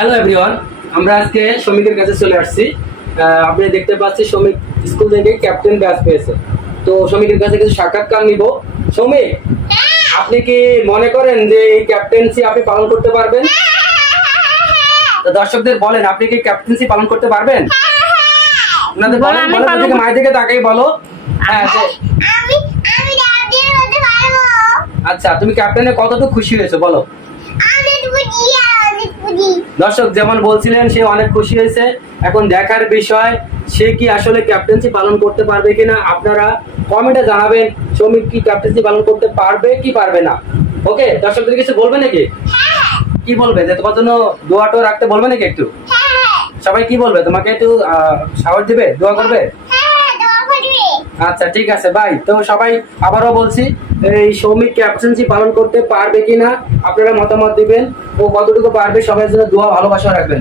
Hello everyone, আমরা আজকে শ্রমিকের কাছে চলে আসছি। আপনি দেখতে পাচ্ছি শ্রমিক স্কুল থেকে ক্যাপ্টেন ব্যাচ পেয়েছে। তো শ্রমিকের কাছে কিছু সাক্ষাৎকার নিব। শ্রমিক, আপনি কি মনে করেন যে এই ক্যাপ্টেন্সি আপনি পালন করতে পারবেন? তো দর্শকদের বলেন, আপনি কি ক্যাপ্টেন্সি পালন করতে পারবেন? ওনাদের বলেন, মায়ের দিকে তাকাই বলো। হ্যাঁ, আচ্ছা, তুমি ক্যাপ্টেনে কতটুকু খুশি হয়েছো বলো। দর্শক যেমন বলছিলেন, সে অনেক খুশি হয়েছে। এখন দেখার বিষয় সে কি আসলে ক্যাপ্টেন্সি পালন করতে পারবে কিনা। আপনারা কমেন্টে জানাবেন শ্রমিক কি ক্যাপ্টেন্সি পালন করতে পারবে কি পারবে না। ওকে, দর্শকদের কিছু বলবে নাকি? কি বলবে, যে তোমার জন্য দোয়াটো রাখতে বলবে নাকি একটু? সবাই কি বলবে, তোমাকে একটু সাহস দিবে, দোয়া করবে? আচ্ছা ঠিক আছে ভাই। তো সবাই আবারও বলছি, এই শ্রমিক ক্যাপ্টেন্সি পালন করতে পারবে কিনা আপনারা মতামত দিবেন, ও কতটুকু পারবে। সবাই জন্য দোয়া ভালোবাসা রাখবেন।